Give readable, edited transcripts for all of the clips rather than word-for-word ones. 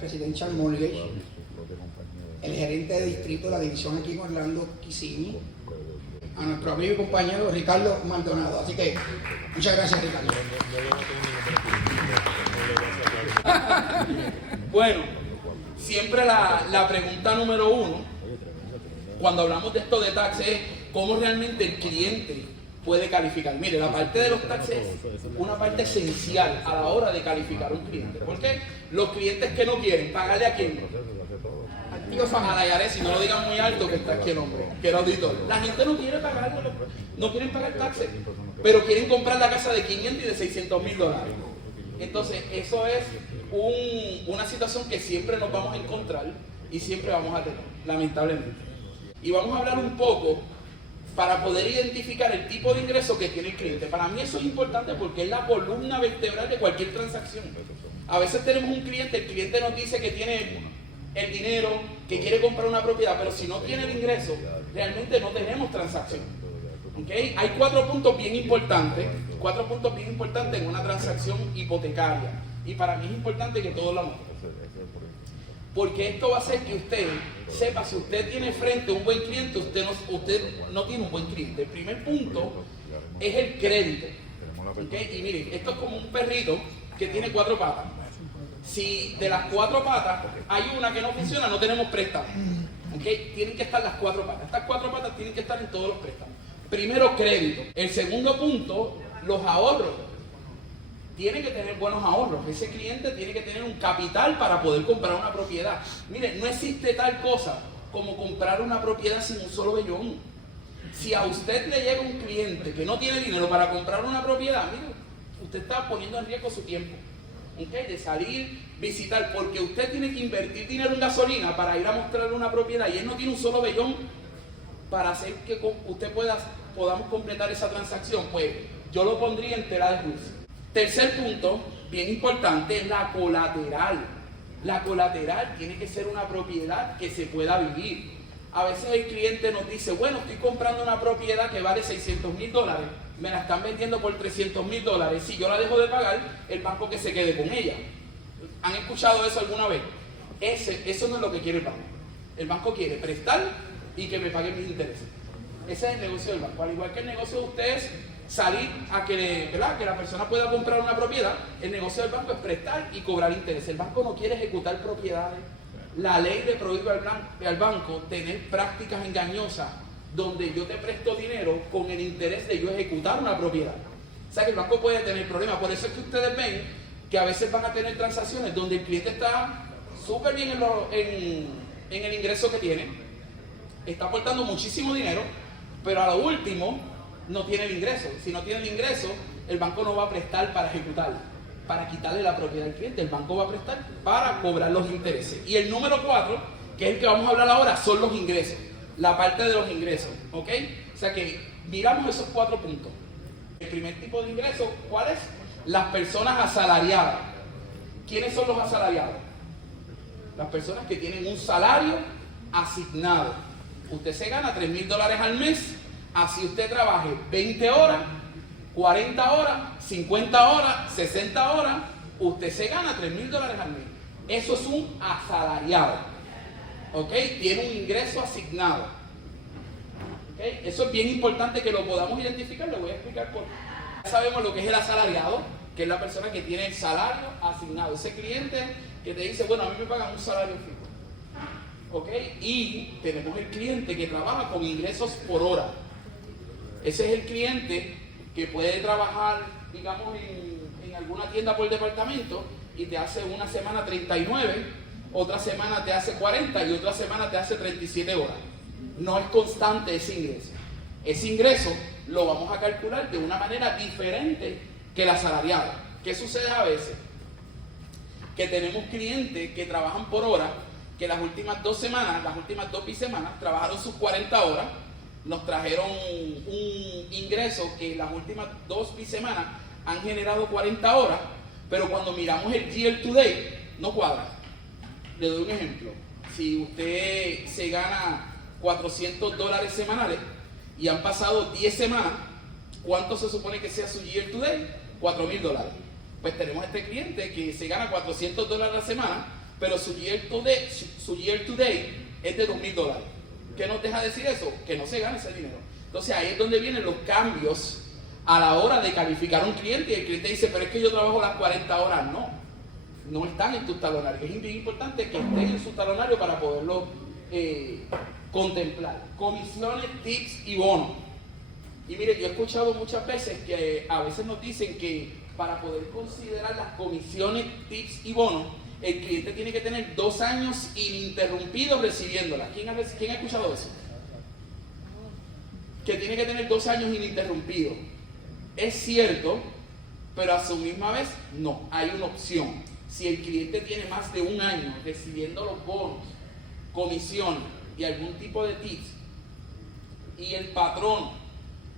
Residential Mortgage, el gerente de distrito de la división aquí en Orlando, Kissimmee, a nuestro amigo y compañero Ricardo Maldonado. Así que muchas gracias, Ricardo. Bueno, siempre la pregunta número uno, cuando hablamos de esto de taxes, es cómo realmente el cliente puede calificar. Mire, la parte de los taxes es una parte esencial a la hora de calificar un cliente. ¿Por qué? Los clientes que no quieren pagarle a quién, a la IRS, si no lo digan muy alto, que está aquí el hombre, que era auditor. La gente no quiere pagar, no quieren pagar taxes, pero quieren comprar la casa de 500 y de 600 mil dólares. Entonces, eso es una situación que siempre nos vamos a encontrar y siempre vamos a tener, lamentablemente. Y vamos a hablar un poco para poder identificar el tipo de ingreso que tiene el cliente. Para mí eso es importante porque es la columna vertebral de cualquier transacción. A veces tenemos un cliente, el cliente nos dice que tiene el dinero, que quiere comprar una propiedad, pero si no tiene el ingreso, realmente no tenemos transacción. ¿Okay? Hay cuatro puntos bien importantes en una transacción hipotecaria. Y para mí es importante que todos lo anoten. Porque esto va a hacer que usted sepa si usted tiene frente a un buen cliente, usted no tiene un buen cliente. El primer punto es el crédito. ¿Okay? Y miren, esto es como un perrito que tiene 4 patas. Si de las 4 patas hay una que no funciona, no tenemos préstamo. ¿Okay? Tienen que estar las 4 patas. Estas 4 patas tienen que estar en todos los préstamos. Primero, crédito. El segundo punto, los ahorros. Tiene que tener buenos ahorros. Ese cliente tiene que tener un capital para poder comprar una propiedad. Miren, no existe tal cosa como comprar una propiedad sin un solo vellón. Si a usted le llega un cliente que no tiene dinero para comprar una propiedad, mire, usted está poniendo en riesgo su tiempo. ¿Okay? De salir, visitar, porque usted tiene que invertir dinero en gasolina para ir a mostrarle una propiedad y él no tiene un solo vellón para hacer que podamos completar esa transacción. Pues yo lo pondría en tela de juicio. Tercer punto, bien importante, es la colateral. La colateral tiene que ser una propiedad que se pueda vivir. A veces el cliente nos dice, bueno, estoy comprando una propiedad que vale 600 mil dólares, me la están vendiendo por 300 mil dólares, si yo la dejo de pagar, el banco que se quede con ella. ¿Han escuchado eso alguna vez? Eso no es lo que quiere el banco. El banco quiere prestar y que me paguen mis intereses. Ese es el negocio del banco. Al igual que el negocio de ustedes, salir a que la persona pueda comprar una propiedad, el negocio del banco es prestar y cobrar interés. El banco no quiere ejecutar propiedades. La ley le prohíbe al banco tener prácticas engañosas donde yo te presto dinero con el interés de yo ejecutar una propiedad. O sea que el banco puede tener problemas. Por eso es que ustedes ven que a veces van a tener transacciones donde el cliente está súper bien en el ingreso que tiene, está aportando muchísimo dinero, pero a lo último no tiene el ingreso. Si no tiene el ingreso, el banco no va a prestar para ejecutar, para quitarle la propiedad al cliente. El banco va a prestar para cobrar los intereses. Y el número 4, que es el que vamos a hablar ahora, son los ingresos. La parte de los ingresos, ¿ok? O sea que miramos esos 4 puntos. El primer tipo de ingreso, ¿cuál es? Las personas asalariadas. ¿Quiénes son los asalariados? Las personas que tienen un salario asignado. Usted se gana $3,000 al mes. Así usted trabaje 20 horas, 40 horas, 50 horas, 60 horas, usted se gana $3,000 al mes. Eso es un asalariado. ¿Ok? Tiene un ingreso asignado. ¿Ok? Eso es bien importante que lo podamos identificar. Le voy a explicar por qué. Ya sabemos lo que es el asalariado, que es la persona que tiene el salario asignado. Ese cliente que te dice, bueno, a mí me pagan un salario fijo. ¿Ok? Y tenemos el cliente que trabaja con ingresos por hora. Ese es el cliente que puede trabajar, digamos, en alguna tienda por departamento y te hace una semana 39, otra semana te hace 40 y otra semana te hace 37 horas. No es constante ese ingreso. Ese ingreso lo vamos a calcular de una manera diferente que el asalariado. ¿Qué sucede a veces? Que tenemos clientes que trabajan por hora, que las últimas 2 bisemanas, trabajaron sus 40 horas, nos trajeron un ingreso que las últimas 2 bisemanas han generado 40 horas, pero cuando miramos el year to date, no cuadra. Le doy un ejemplo. Si usted se gana $400 semanales y han pasado 10 semanas, ¿cuánto se supone que sea su year to date? $4,000. Pues tenemos este cliente que se gana $400 a la semana, pero su year to date es de $2,000. ¿Qué nos deja decir eso? Que no se gana ese dinero. Entonces ahí es donde vienen los cambios a la hora de calificar a un cliente, y el cliente dice, pero es que yo trabajo las 40 horas. No están en tus talonarios. Es bien importante que estén en su talonario para poderlo contemplar. Comisiones, tips y bonos. Y mire, yo he escuchado muchas veces que a veces nos dicen que para poder considerar las comisiones, tips y bonos, el cliente tiene que tener 2 años ininterrumpidos recibiéndolas. ¿Quién ha escuchado eso? Que tiene que tener 2 años ininterrumpidos. Es cierto, pero a su misma vez no, hay una opción. Si el cliente tiene más de 1 año recibiendo los bonos, comisiones y algún tipo de tips, y el patrón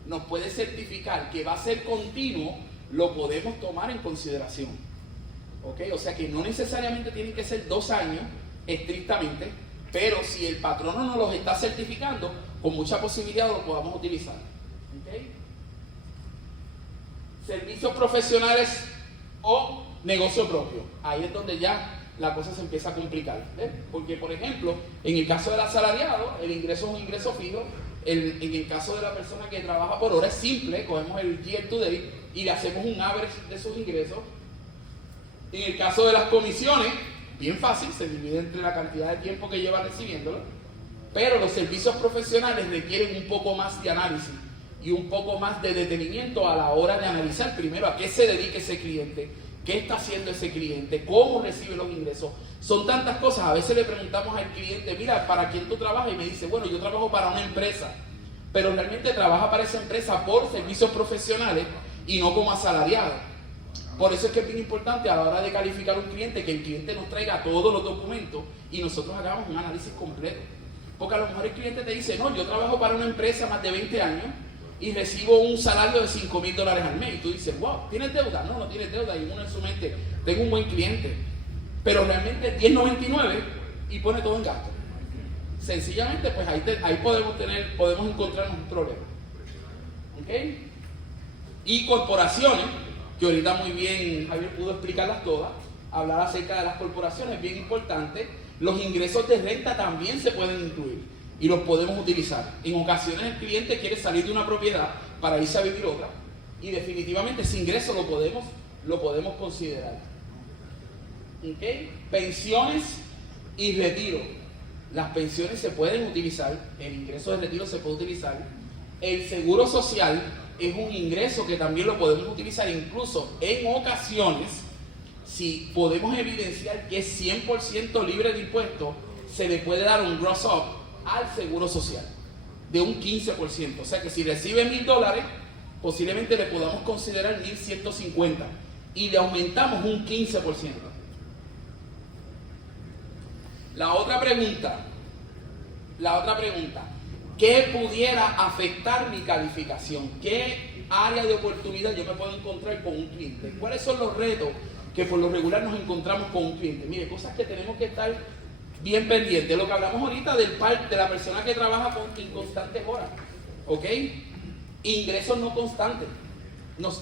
nos puede certificar que va a ser continuo, lo podemos tomar en consideración. ¿Ok? O sea que no necesariamente tienen que ser 2 años estrictamente, pero si el patrón no nos los está certificando, con mucha posibilidad lo podamos utilizar. ¿Ok? Servicios profesionales o negocio propio. Ahí es donde ya la cosa se empieza a complicar. ¿Ves? Porque, por ejemplo, en el caso del asalariado, el ingreso es un ingreso fijo. En el caso de la persona que trabaja por hora es simple, cogemos el year to date y le hacemos un average de sus ingresos. En el caso de las comisiones, bien fácil, se divide entre la cantidad de tiempo que lleva recibiéndolo, pero los servicios profesionales requieren un poco más de análisis y un poco más de detenimiento a la hora de analizar primero a qué se dedica ese cliente, qué está haciendo ese cliente, cómo recibe los ingresos. Son tantas cosas. A veces le preguntamos al cliente, mira, ¿para quién tú trabajas? Y me dice, bueno, yo trabajo para una empresa, pero realmente trabaja para esa empresa por servicios profesionales y no como asalariado. Por eso es que es bien importante a la hora de calificar a un cliente que el cliente nos traiga todos los documentos y nosotros hagamos un análisis completo. Porque a lo mejor el cliente te dice, no, yo trabajo para una empresa más de 20 años y recibo un salario de $5,000 al mes. Y tú dices, wow, ¿tienes deuda? No, no tienes deuda. Y uno en su mente, tengo un buen cliente. Pero realmente es 10.99 y pone todo en gasto. Sencillamente, pues ahí podemos encontrarnos un problema. ¿Ok? Y corporaciones, que ahorita muy bien Javier pudo explicarlas todas, hablar acerca de las corporaciones es bien importante. Los ingresos de renta también se pueden incluir y los podemos utilizar. En ocasiones el cliente quiere salir de una propiedad para irse a vivir otra y definitivamente ese ingreso lo podemos considerar. ¿Okay? Pensiones y retiro. Las pensiones se pueden utilizar, el ingreso de retiro se puede utilizar. El seguro social es un ingreso que también lo podemos utilizar, incluso en ocasiones, si podemos evidenciar que es 100% libre de impuestos, se le puede dar un gross up al seguro social de un 15%. O sea que si recibe $1,000, posiblemente le podamos considerar 1.150 y le aumentamos un 15%. La otra pregunta, ¿qué pudiera afectar mi calificación? ¿Qué área de oportunidad yo me puedo encontrar con un cliente? ¿Cuáles son los retos que por lo regular nos encontramos con un cliente? Mire, cosas que tenemos que estar bien pendientes. Lo que hablamos ahorita de la persona que trabaja con inconstantes horas, ¿ok? Ingresos no constantes.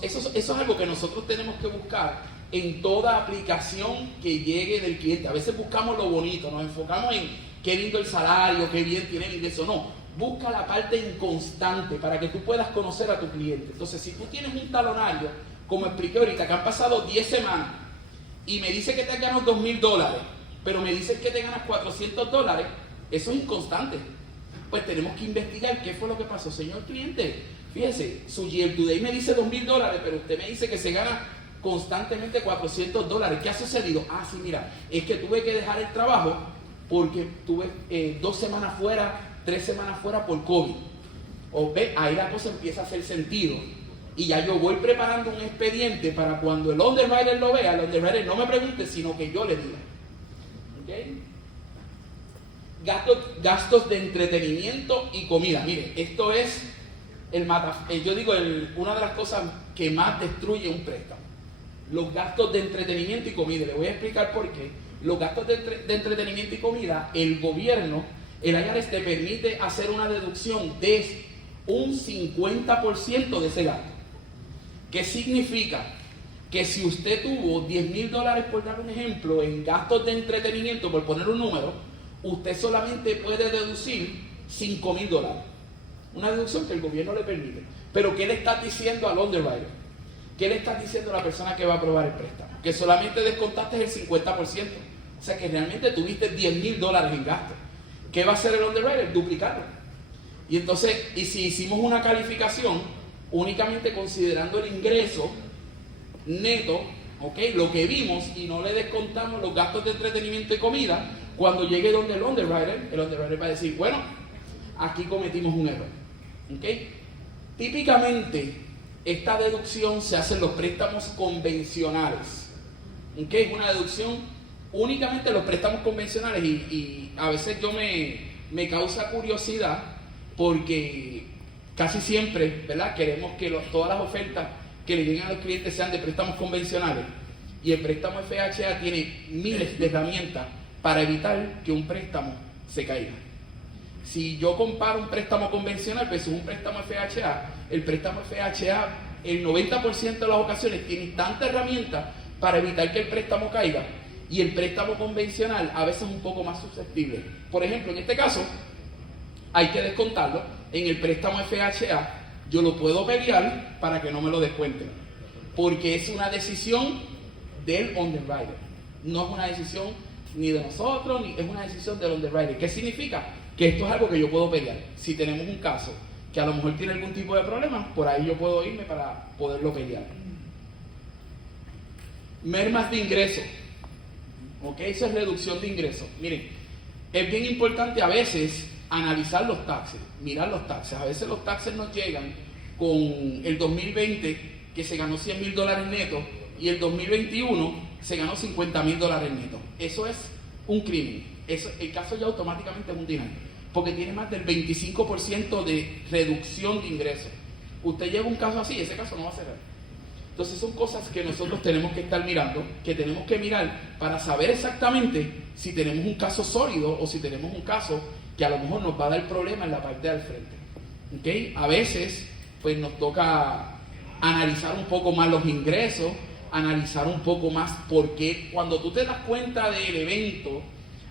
Eso es algo que nosotros tenemos que buscar en toda aplicación que llegue del cliente. A veces buscamos lo bonito, nos enfocamos en qué lindo el salario, qué bien tiene el ingreso. No, busca la parte inconstante para que tú puedas conocer a tu cliente. Entonces, si tú tienes un talonario, como expliqué ahorita, que han pasado 10 semanas y me dice que te ganas $2,000, pero me dices que te ganas $400, eso es inconstante. Pues tenemos que investigar qué fue lo que pasó. Señor cliente, fíjese, su year to date me dice $2,000, pero usted me dice que se gana constantemente $400. ¿Qué ha sucedido? Ah, sí, mira, es que tuve que dejar el trabajo porque tuve 2 semanas fuera, 3 semanas fuera por COVID. O ve, ahí la cosa empieza a hacer sentido. Y ya yo voy preparando un expediente para cuando el underwriter lo vea, el underwriter no me pregunte, sino que yo le diga. ¿Okay? Gastos de entretenimiento y comida. Mire, esto es una de las cosas que más destruye un préstamo. Los gastos de entretenimiento y comida. Le voy a explicar por qué. Los gastos de entretenimiento y comida, el gobierno, el IRS te permite hacer una deducción de un 50% de ese gasto. ¿Qué significa? que si usted tuvo $10,000, por dar un ejemplo, en gastos de entretenimiento, por poner un número, usted solamente puede deducir $5,000. Una deducción que el gobierno le permite. Pero ¿qué le estás diciendo al underwriter? ¿Qué le estás diciendo a la persona que va a aprobar el préstamo? Que solamente descontaste el 50%. O sea que realmente tuviste $10,000 en gasto. ¿Qué va a hacer el underwriter? Duplicarlo. Y entonces, y si hicimos una calificación únicamente considerando el ingreso neto, ¿okay? Lo que vimos, y no le descontamos los gastos de entretenimiento y comida, cuando llegue donde el underwriter va a decir, bueno, aquí cometimos un error. ¿Okay? Típicamente, esta deducción se hace en los préstamos convencionales. ¿Okay? Es una deducción únicamente en los préstamos convencionales y a veces yo me causa curiosidad porque casi siempre, ¿verdad? Queremos que todas las ofertas que le lleguen a los clientes sean de préstamos convencionales y el préstamo FHA tiene miles de herramientas para evitar que un préstamo se caiga. Si yo comparo un préstamo convencional versus un préstamo FHA, el préstamo FHA, el 90% de las ocasiones tiene tantas herramientas para evitar que el préstamo caiga y el préstamo convencional a veces es un poco más susceptible. Por ejemplo, en este caso, hay que descontarlo. En el préstamo FHA yo lo puedo pelear para que no me lo descuenten, porque es una decisión del underwriter, no es una decisión ni de nosotros, ni es una decisión del underwriter. ¿Qué significa? Que esto es algo que yo puedo pelear. Si tenemos un caso que a lo mejor tiene algún tipo de problema, por ahí yo puedo irme para poderlo pelear. Mermas de ingresos. ¿Ok? Eso es reducción de ingresos. Miren, es bien importante a veces analizar los taxes, mirar los taxes. A veces los taxes nos llegan con el 2020 que se ganó $100,000 netos y el 2021 se ganó $50,000 netos. Eso es un crimen. El caso ya automáticamente es un denial, porque tiene más del 25% de reducción de ingresos. Usted lleva un caso así, ese caso no va a cerrar. Entonces son cosas que nosotros tenemos que estar mirando, que tenemos que mirar para saber exactamente si tenemos un caso sólido o si tenemos un caso que a lo mejor nos va a dar problema en la parte del frente. ¿Okay? A veces pues nos toca analizar un poco más los ingresos, analizar un poco más porque cuando tú te das cuenta del evento,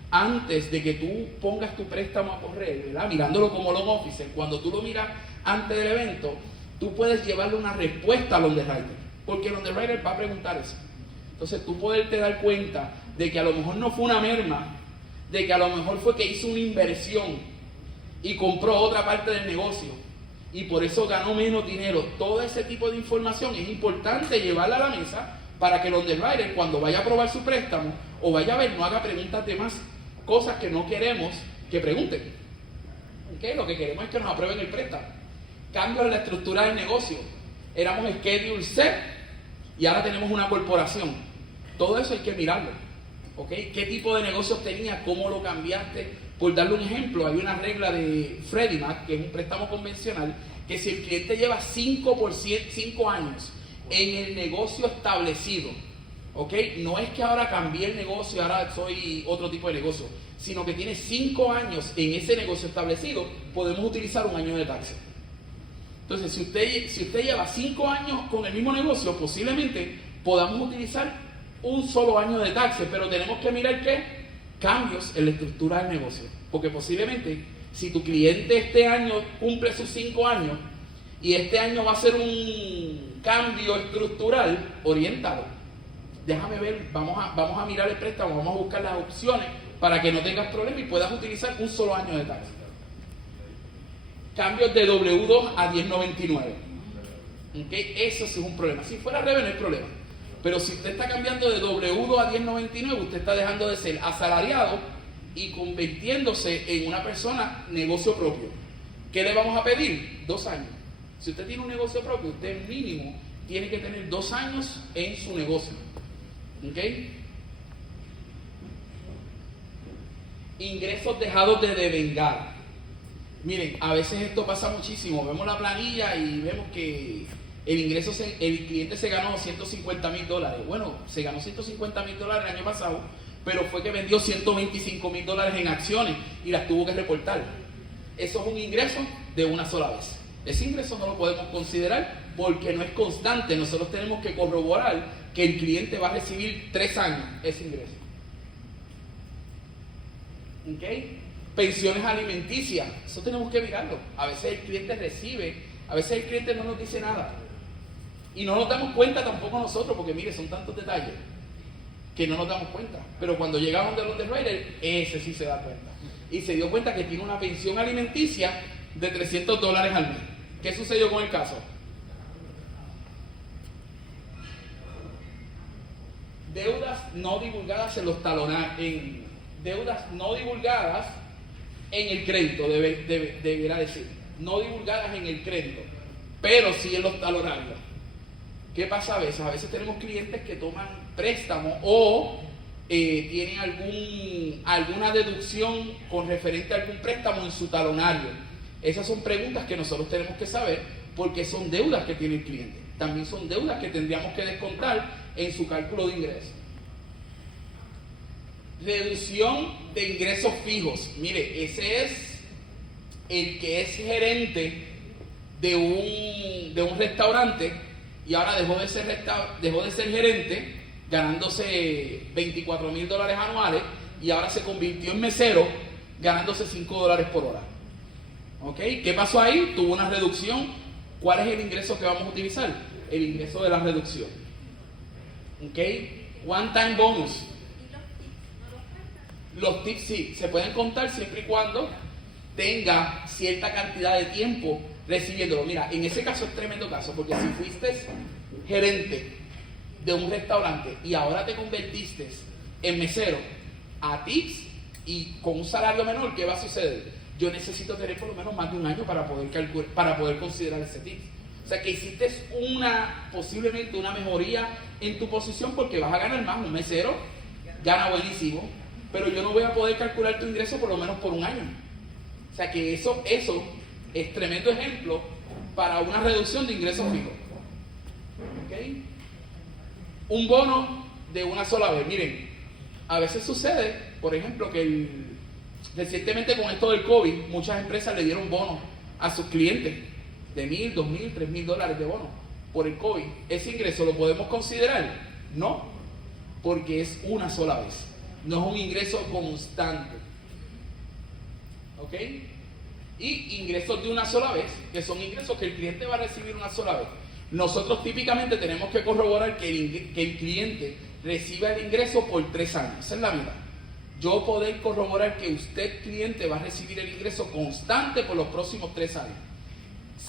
antes de que tú pongas tu préstamo a correr, ¿verdad? Mirándolo como loan officer, cuando tú lo miras antes del evento, tú puedes llevarle una respuesta al underwriter, porque el underwriter va a preguntar eso. Entonces tú poderte dar cuenta de que a lo mejor no fue una merma, de que a lo mejor fue que hizo una inversión y compró otra parte del negocio y por eso ganó menos dinero. Todo ese tipo de información es importante llevarla a la mesa para que el underwriter, cuando vaya a aprobar su préstamo o vaya a ver, no haga preguntas de más cosas que no queremos que pregunten. ¿Okay? Lo que queremos es que nos aprueben el préstamo. Cambios en la estructura del negocio. Éramos Schedule C y ahora tenemos una corporación. Todo eso hay que mirarlo. ¿Okay? ¿Qué tipo de negocios tenía? ¿Cómo lo cambiaste? Por darle un ejemplo, hay una regla de Freddie Mac, que es un préstamo convencional, que si el cliente lleva 5 años en el negocio establecido, ¿okay? No es que ahora cambié el negocio y ahora soy otro tipo de negocio, sino que tiene 5 años en ese negocio establecido, podemos utilizar un año de taxa. Entonces, si usted lleva 5 años con el mismo negocio, posiblemente podamos utilizar un solo año de taxa, pero tenemos que mirar qué cambios en la estructura del negocio, porque posiblemente si tu cliente este año cumple sus 5 años y este año va a ser un cambio estructural, oriéntalo. Déjame ver, vamos a mirar el préstamo, vamos a buscar las opciones para que no tengas problemas y puedas utilizar un solo año de taxa. Cambios de W2 a 1099. ¿Okay? Eso sí es un problema. Si fuera REVE no hay problema. Pero si usted está cambiando de W2 a 1099, usted está dejando de ser asalariado y convirtiéndose en una persona negocio propio. ¿Qué le vamos a pedir? 2 años. Si usted tiene un negocio propio, usted mínimo tiene que tener 2 años en su negocio. ¿Ok? Ingresos dejados de devengar. Miren, a veces esto pasa muchísimo. Vemos la planilla y vemos que el cliente se ganó $150,000. Bueno, se ganó $150,000 el año pasado, pero fue que vendió $125,000 en acciones y las tuvo que reportar. Eso es un ingreso de una sola vez. Ese ingreso no lo podemos considerar porque no es constante. Nosotros tenemos que corroborar que el cliente va a recibir 3 años ese ingreso. ¿Ok? Pensiones alimenticias, eso tenemos que mirarlo. A veces el cliente recibe, a veces el cliente no nos dice nada. Y no nos damos cuenta tampoco nosotros, porque mire, son tantos detalles que no nos damos cuenta. Pero cuando llegamos de los underwriter, ese sí se da cuenta. Y se dio cuenta que tiene una pensión alimenticia de $300 al mes. ¿Qué sucedió con el caso? Deudas no divulgadas en los talonarios, deudas no divulgadas en el crédito, deberá decir, no divulgadas en el crédito, pero sí en los talonarios. ¿Qué pasa a veces? A veces tenemos clientes que toman préstamos o tienen alguna deducción con referente a algún préstamo en su talonario. Esas son preguntas que nosotros tenemos que saber porque son deudas que tiene el cliente. También son deudas que tendríamos que descontar en su cálculo de ingresos. Reducción de ingresos fijos. Mire, ese es el que es gerente de un restaurante y ahora dejó de ser gerente ganándose $24,000 anuales y ahora se convirtió en mesero ganándose $5 por hora. ¿Ok? ¿Qué pasó ahí? Tuvo una reducción. ¿Cuál es el ingreso que vamos a utilizar? El ingreso de la reducción. ¿Ok? One time bonus. Los tips sí, se pueden contar siempre y cuando tenga cierta cantidad de tiempo recibiéndolo. Mira, en ese caso es tremendo caso, porque si fuiste gerente de un restaurante y ahora te convertiste en mesero a tips y con un salario menor, ¿qué va a suceder? Yo necesito tener por lo menos más de un año para poder considerar ese tips. O sea que hiciste posiblemente una mejoría en tu posición porque vas a ganar más. Un mesero gana buenísimo, pero yo no voy a poder calcular tu ingreso por lo menos por un año. O sea que eso es tremendo ejemplo para una reducción de ingresos fijos. ¿Okay? Un bono de una sola vez. Miren, a veces sucede, por ejemplo, que recientemente con esto del COVID, muchas empresas le dieron bonos a sus clientes de $1,000, $2,000, $3,000 de bono por el COVID. ¿Ese ingreso lo podemos considerar? No, porque es una sola vez. No es un ingreso constante. ¿Ok? Y ingresos de una sola vez, que son ingresos que el cliente va a recibir una sola vez. Nosotros típicamente tenemos que corroborar que el cliente reciba el ingreso por 3 años. Esa es la meta. Yo poder corroborar que usted, cliente, va a recibir el ingreso constante por los próximos 3 años.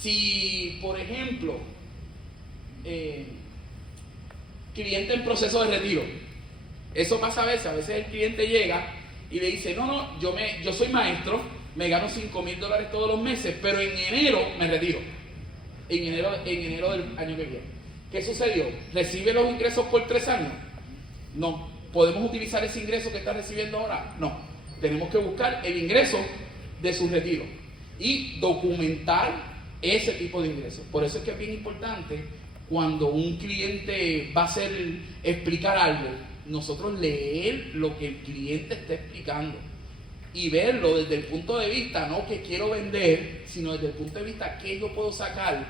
Si, por ejemplo, cliente en proceso de retiro, eso pasa a veces el cliente llega y le dice, no, yo soy maestro, me gano $5,000 todos los meses, pero en enero me retiro, en enero del año que viene. ¿Qué sucedió? ¿Recibe los ingresos por 3 años? No. ¿Podemos utilizar ese ingreso que está recibiendo ahora? No. Tenemos que buscar el ingreso de su retiro y documentar ese tipo de ingresos. Por eso es que es bien importante cuando un cliente va a explicar algo, nosotros leer lo que el cliente está explicando y verlo desde el punto de vista, no que quiero vender, sino desde el punto de vista que yo puedo sacar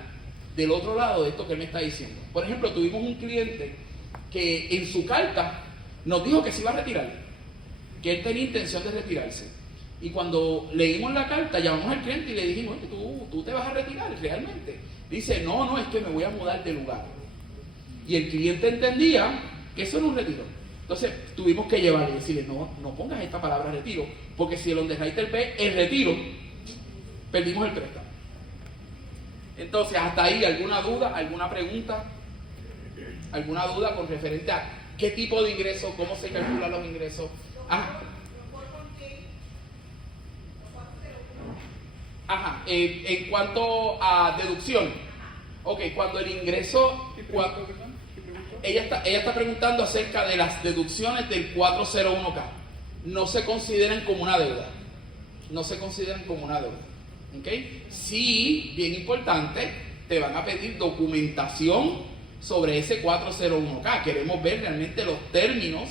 del otro lado de esto que él me está diciendo. Por ejemplo, tuvimos un cliente que en su carta nos dijo que se iba a retirar, que él tenía intención de retirarse. Y cuando leímos la carta, llamamos al cliente y le dijimos, ¿tú te vas a retirar realmente? Dice, no, es que me voy a mudar de lugar. Y el cliente entendía que eso era un retiro. Entonces tuvimos que llevarle y decirle, no pongas esta palabra retiro, porque si el underwriter ve el retiro, perdimos el préstamo. Entonces, hasta ahí, ¿alguna duda, alguna pregunta? ¿Alguna duda con referente a qué tipo de ingreso, cómo se calculan los ingresos? En cuanto a deducción, cuando el ingreso, ella está preguntando acerca de las deducciones del 401k. No se consideran como una deuda. Sí, bien importante, te van a pedir documentación sobre ese 401k. Queremos ver realmente los términos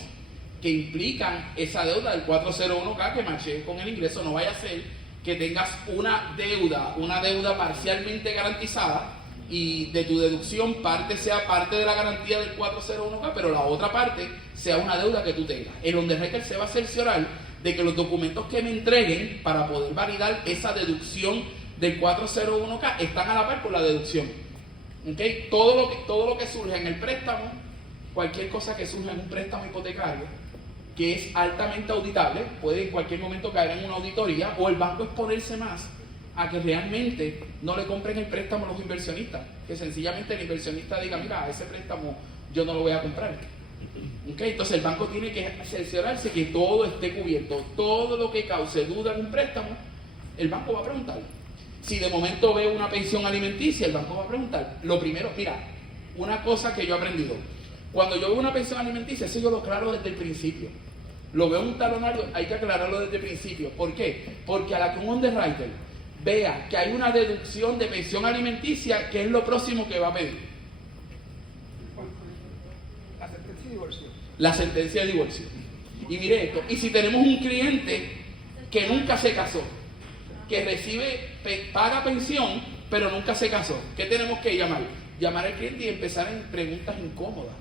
que implican esa deuda del 401k que mache con el ingreso. No vaya a ser que tengas una deuda parcialmente garantizada y de tu deducción parte sea parte de la garantía del 401k, pero la otra parte sea una deuda que tú tengas. El underwriter se va a cerciorar de que los documentos que me entreguen para poder validar esa deducción del 401k están a la par con la deducción. ¿Okay? Todo lo que surge en el préstamo, cualquier cosa que surja en un préstamo hipotecario, que es altamente auditable, puede en cualquier momento caer en una auditoría, o el banco exponerse más a que realmente no le compren el préstamo a los inversionistas, que sencillamente el inversionista diga, mira, ese préstamo yo no lo voy a comprar. ¿Okay? Entonces el banco tiene que cerciorarse que todo esté cubierto, todo lo que cause duda en un préstamo, el banco va a preguntar. Si de momento ve una pensión alimenticia, el banco va a preguntar. Lo primero, mira, una cosa que yo he aprendido, cuando yo veo una pensión alimenticia, eso yo lo aclaro desde el principio. Lo veo en un talonario, hay que aclararlo desde el principio. ¿Por qué? Porque a la que un underwriter vea que hay una deducción de pensión alimenticia, ¿qué es lo próximo que va a pedir? La sentencia de divorcio. La sentencia de divorcio. Y mire esto, y si tenemos un cliente que nunca se casó, que paga pensión, pero nunca se casó, ¿qué tenemos que llamar? Llamar al cliente y empezar en preguntas incómodas.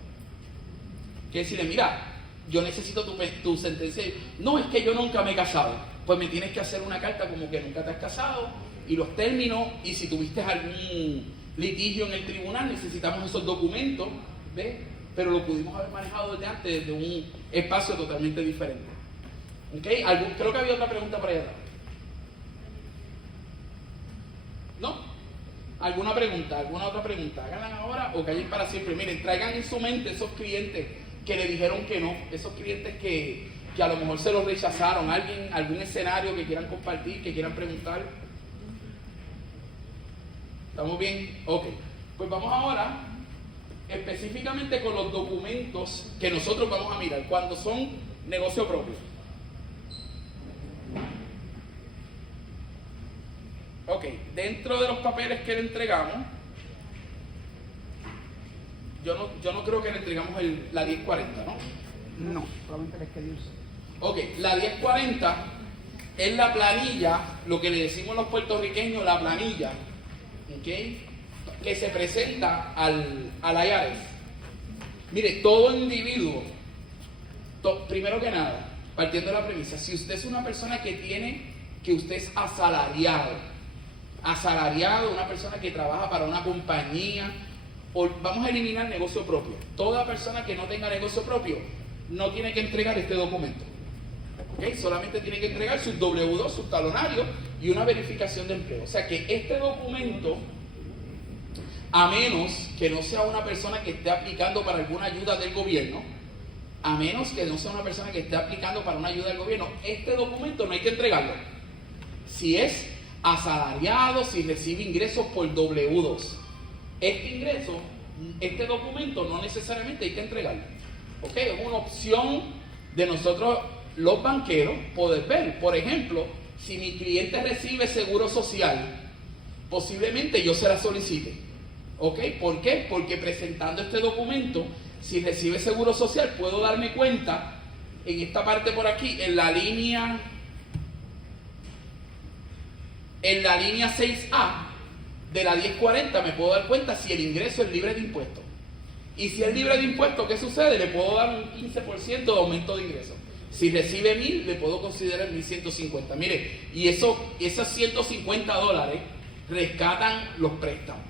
Que decirle, mira, yo necesito tu sentencia. No, es que yo nunca me he casado. Pues me tienes que hacer una carta como que nunca te has casado, y los términos, y si tuviste algún litigio en el tribunal, necesitamos esos documentos, ¿ves? Pero lo pudimos haber manejado desde antes, desde un espacio totalmente diferente. ¿Okay? Creo que había otra pregunta por allá atrás. ¿No? ¿Alguna pregunta? ¿Alguna otra pregunta? Háganla ahora o callen para siempre. Miren, traigan en su mente esos clientes que le dijeron que no, esos clientes que a lo mejor se los rechazaron, algún escenario que quieran compartir, que quieran preguntar. ¿Estamos bien? Ok. Pues vamos ahora específicamente con los documentos que nosotros vamos a mirar cuando son negocio propio. Ok, dentro de los papeles que le entregamos, yo no creo que le entregamos la 1040, ¿no? No, solamente el schedule. Ok, la 1040 es la planilla, lo que le decimos los puertorriqueños, la planilla, ¿okay? Que se presenta al IRS. Mire, todo individuo, primero que nada, partiendo de la premisa, si usted es una persona que usted es asalariado, una persona que trabaja para una compañía, vamos a eliminar negocio propio. Toda persona que no tenga negocio propio no tiene que entregar este documento. ¿Okay? Solamente tiene que entregar sus W2, sus talonarios y una verificación de empleo. O sea que este documento, a menos que no sea una persona que esté aplicando para alguna ayuda del gobierno, este documento no hay que entregarlo. Si es asalariado, si recibe ingresos por W2, este documento no necesariamente hay que entregarlo. ¿Okay? Es una opción de nosotros los banqueros poder ver. Por ejemplo, si mi cliente recibe seguro social, posiblemente yo se la solicite. ¿Ok? ¿Por qué? Porque presentando este documento, si recibe seguro social, puedo darme cuenta en esta parte por aquí, en la línea 6A de la 1040, me puedo dar cuenta si el ingreso es libre de impuestos. Y si es libre de impuestos, ¿qué sucede? Le puedo dar un 15% de aumento de ingresos. Si recibe 1,000, le puedo considerar 1,150. Mire, y esos $150 rescatan los préstamos.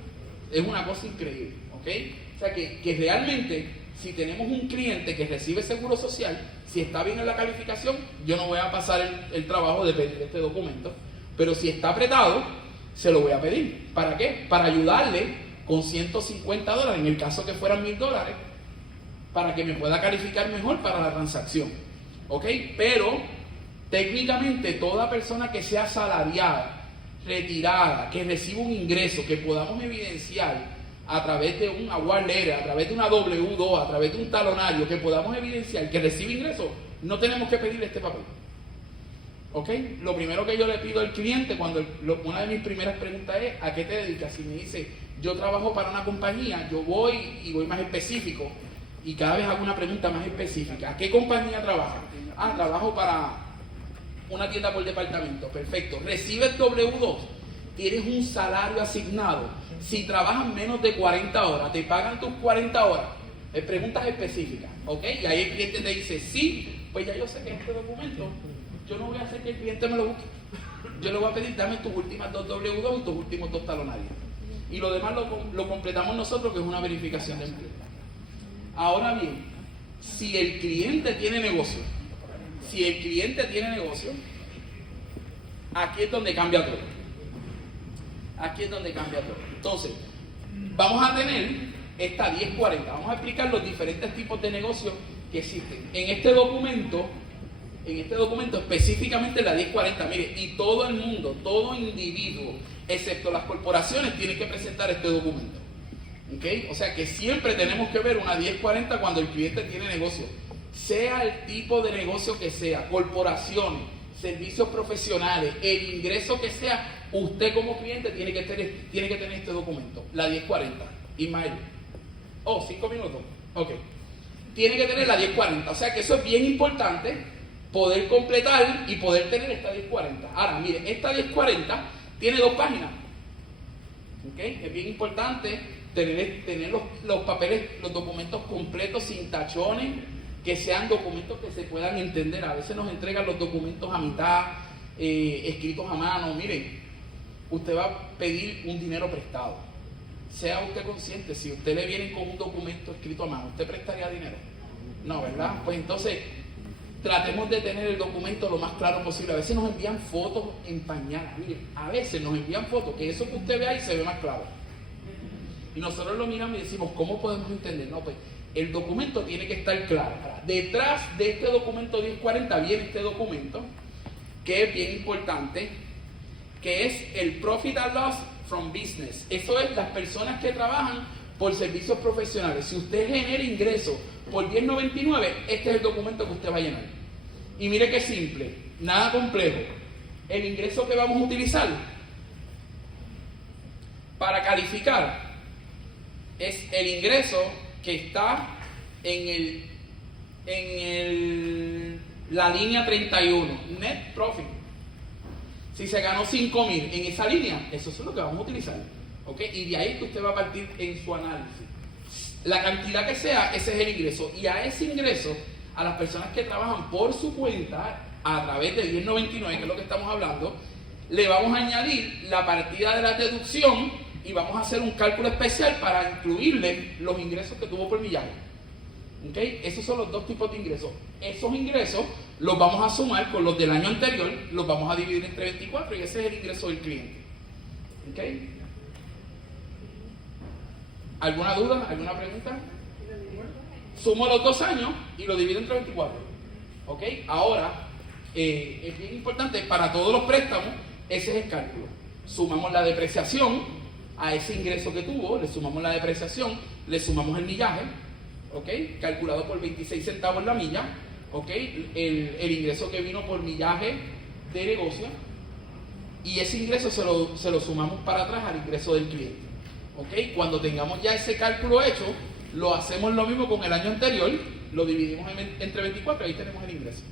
Es una cosa increíble, ¿ok? O sea que realmente, si tenemos un cliente que recibe seguro social, si está bien en la calificación, yo no voy a pasar el trabajo de pedir este documento. Pero si está apretado, se lo voy a pedir. ¿Para qué? Para ayudarle con $150, en el caso que fueran $1,000, para que me pueda calificar mejor para la transacción. ¿Ok? Pero técnicamente toda persona que sea asalariada, retirada, que reciba un ingreso, que podamos evidenciar a través de un award letter, a través de una W2, a través de un talonario, que podamos evidenciar que recibe ingresos, no tenemos que pedir este papel. ¿Ok? Lo primero que yo le pido al cliente, una de mis primeras preguntas es, ¿a qué te dedicas? Si me dice, yo trabajo para una compañía, yo voy más específico, y cada vez hago una pregunta más específica. ¿A qué compañía trabaja? Trabajo para una tienda por departamento. Perfecto. ¿Recibes W2? tienes un salario asignado. Si trabajas menos de 40 horas, te pagan tus 40 horas. Preguntas específicas, ¿ok? Y ahí el cliente te dice, sí, pues ya yo sé que este documento, yo no voy a hacer que el cliente me lo busque. Yo le voy a pedir, dame tus últimas 2 W2 y tus últimos 2 talonarios. Y lo demás lo completamos nosotros, que es una verificación de empleo. Ahora bien, si el cliente tiene negocio, aquí es donde cambia todo. Entonces, vamos a tener esta 1040. Vamos a explicar los diferentes tipos de negocios que existen. En este documento específicamente la 1040, mire, y todo el mundo, todo individuo, excepto las corporaciones, tiene que presentar este documento. ¿Okay? O sea que siempre tenemos que ver una 1040 cuando el cliente tiene negocio. Sea el tipo de negocio que sea, corporaciones, servicios profesionales, el ingreso que sea, usted como cliente tiene que tener este documento, la 1040. Ismael. 5 minutos. Ok. Tiene que tener la 1040. O sea que eso es bien importante, poder completar y poder tener esta 1040. Ahora, mire, esta 1040 tiene 2 páginas. ¿Ok? Es bien importante tener los papeles, los documentos completos, sin tachones, que sean documentos que se puedan entender. A veces nos entregan los documentos a mitad, escritos a mano. Miren, usted va a pedir un dinero prestado. Sea usted consciente, si usted le viene con un documento escrito a mano, ¿usted prestaría dinero? No, ¿verdad? Pues entonces, tratemos de tener el documento lo más claro posible. A veces nos envían fotos empañadas. Miren, a veces nos envían fotos, que eso que usted ve ahí se ve más claro. Y nosotros lo miramos y decimos, ¿cómo podemos entender? No, pues el documento tiene que estar claro. Detrás de este documento 1040 viene este documento, que es bien importante, que es el Profit and Loss from Business. Eso es las personas que trabajan por servicios profesionales. Si usted genera ingresos por 1099, este es el documento que usted va a llenar. Y mire qué simple, nada complejo. El ingreso que vamos a utilizar para calificar es el ingreso que está en la línea 31, Net Profit. Si se ganó 5,000 en esa línea, eso es lo que vamos a utilizar. ¿Ok? Y de ahí que usted va a partir en su análisis. La cantidad que sea, ese es el ingreso. Y a ese ingreso, a las personas que trabajan por su cuenta, a través de 1099, que es lo que estamos hablando, le vamos a añadir la partida de la deducción y vamos a hacer un cálculo especial para incluirle los ingresos que tuvo por millaje. ¿Ok? Esos son los 2 tipos de ingresos. Esos ingresos los vamos a sumar con los del año anterior, los vamos a dividir entre 24 y ese es el ingreso del cliente. ¿Ok? ¿Alguna duda? ¿Alguna pregunta? Sumo los 2 años y lo divido entre 24. ¿Ok? Ahora, es bien importante, para todos los préstamos, ese es el cálculo. Sumamos la depreciación a ese ingreso que tuvo, le sumamos la depreciación, le sumamos el millaje, ¿ok? Calculado por 26 centavos la milla, ¿ok? El ingreso que vino por millaje de negocio, y ese ingreso se lo sumamos para atrás al ingreso del cliente, ¿ok? Cuando tengamos ya ese cálculo hecho, lo hacemos lo mismo con el año anterior, lo dividimos entre 24 y ahí tenemos el ingreso.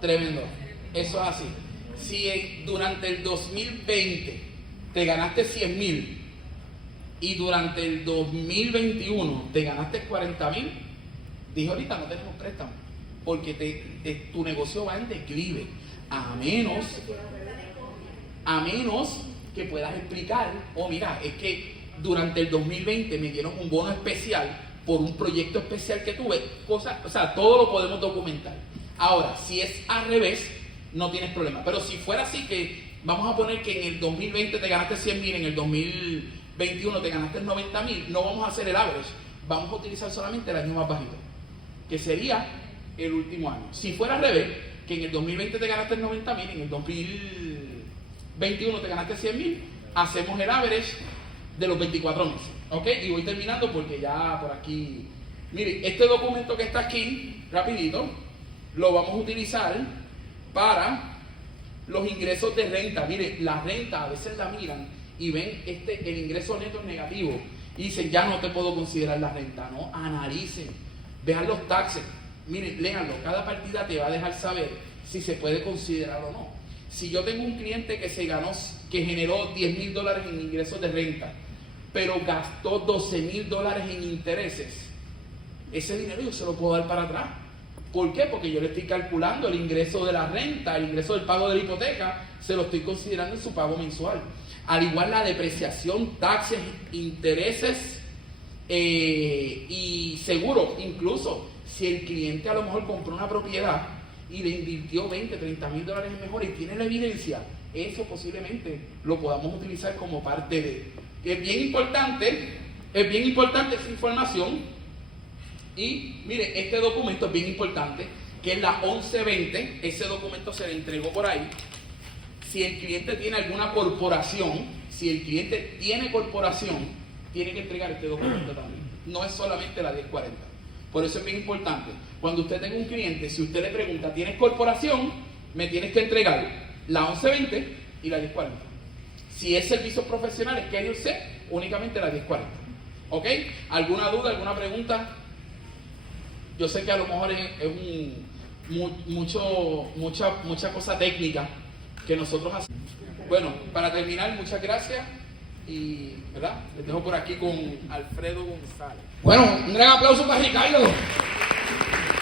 Tremendo, eso es así. Si durante el 2020 te ganaste 100,000 y durante el 2021 te ganaste 40,000, dije ahorita no tenemos préstamo, porque tu negocio va en declive, a menos que puedas explicar, mira, es que durante el 2020 me dieron un bono especial por un proyecto especial que tuve, todo lo podemos documentar. Ahora, si es al revés, no tienes problema. Pero si fuera así, que vamos a poner que en el 2020 te ganaste 100,000, en el 2021 te ganaste 90,000, no vamos a hacer el average, vamos a utilizar solamente el año más bajito, que sería el último año. Si fuera al revés, que en el 2020 te ganaste 90,000, en el 2021 te ganaste 100,000, hacemos el average de los 24 meses. ¿Ok? Y voy terminando porque ya por aquí... Mire, este documento que está aquí, rapidito, lo vamos a utilizar para los ingresos de renta. Mire, la renta a veces la miran y ven el ingreso neto es negativo y dicen, ya no te puedo considerar la renta. No, analicen, vean los taxes, miren, léanlo, cada partida te va a dejar saber si se puede considerar o no. Si yo tengo un cliente que generó $10,000 en ingresos de renta, pero gastó $12,000 en intereses, ese dinero yo se lo puedo dar para atrás. ¿Por qué? Porque yo le estoy calculando el ingreso de la renta, el ingreso del pago de la hipoteca, se lo estoy considerando en su pago mensual. Al igual la depreciación, taxes, intereses y seguro. Incluso si el cliente a lo mejor compró una propiedad y le invirtió $20,000, $30,000 en mejor y tiene la evidencia, eso posiblemente lo podamos utilizar como parte de. Es bien importante esa información. Y mire, este documento es bien importante, que es la 1120, ese documento se le entregó por ahí. Si el cliente tiene alguna corporación, tiene que entregar este documento también. No es solamente la 1040. Por eso es bien importante. Cuando usted tenga un cliente, si usted le pregunta, ¿tienes corporación? Me tienes que entregar la 1120 y la 1040. Si es servicios profesionales, que yo sé, únicamente la 1040. ¿Ok? ¿Alguna duda, alguna pregunta? Yo sé que a lo mejor es mucha cosa técnica que nosotros hacemos. Bueno, para terminar, muchas gracias y, ¿verdad? Les dejo por aquí con Alfredo González. Bueno, un gran aplauso para Ricardo.